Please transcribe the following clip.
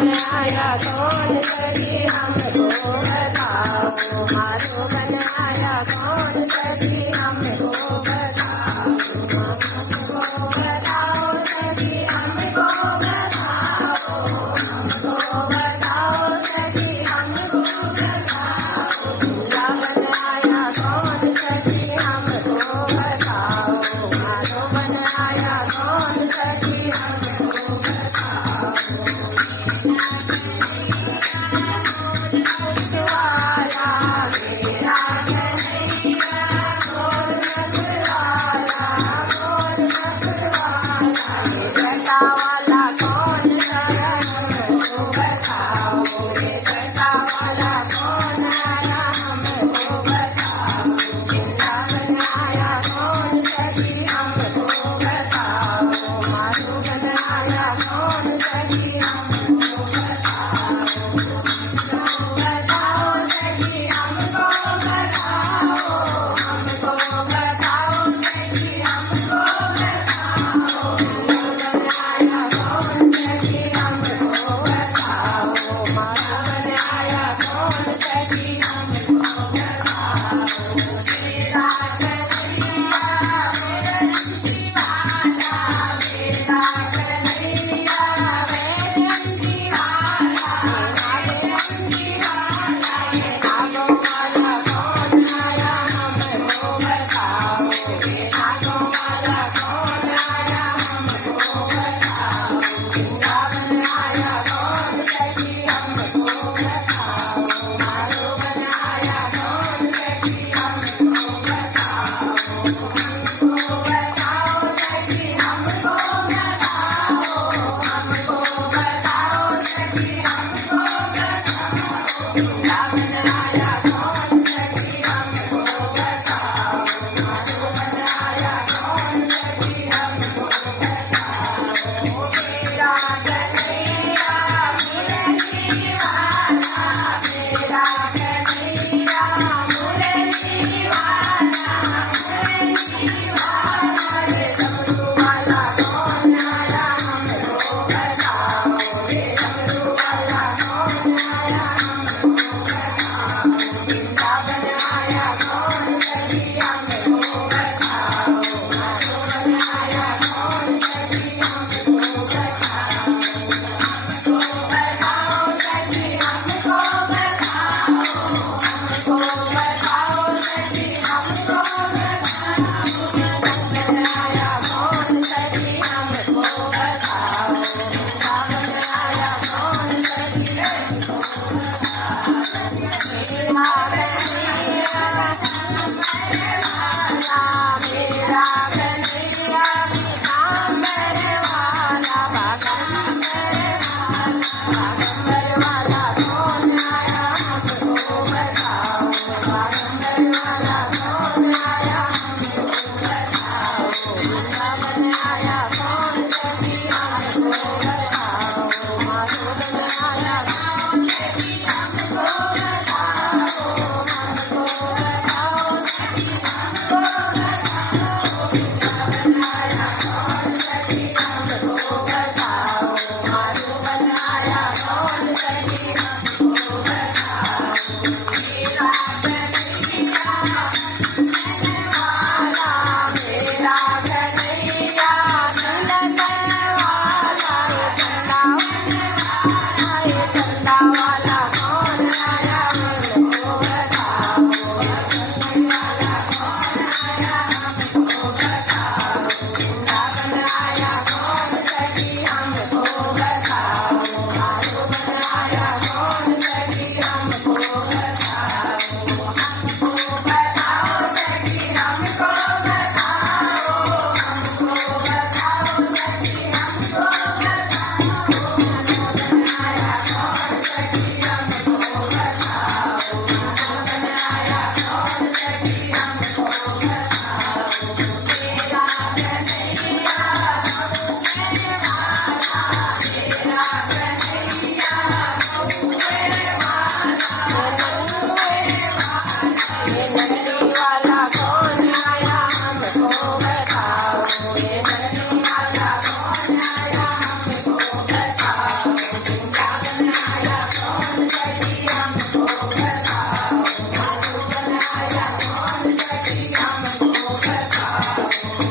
बनाया कौन सखी हमको बताओ, मारो बनाया कौन सखी हमको बताओ, हमको बताओ सखी हमको बताओ, हमको बताओ सखी हमको बताओ, दूल्हा बनाया कौन सखी हमको बताओ, मारो बनाया कौन सखी हमको बताओ। वाला मेरा कन्हैया गोर रखवाला, गोर रखवाला, जटा वाला कौन आया हमको बताओ, जटा वाला कौन आया हमको बताओ, दूल्हा बनाया कौन सखी हमको बताओ, मारो बनाया कौन सखी हमको बताओ, बताओ सखी हमको बताओ, हमको बताओ सखी हमको बताओ, बनाया कौन सखी हमको बताओ, मारा बनाया कौन सखी हमको बताओ, मेरा कन्हैया मेरा दीवाना, मेरा कन्हैया मेरा दीवाना। बचाओ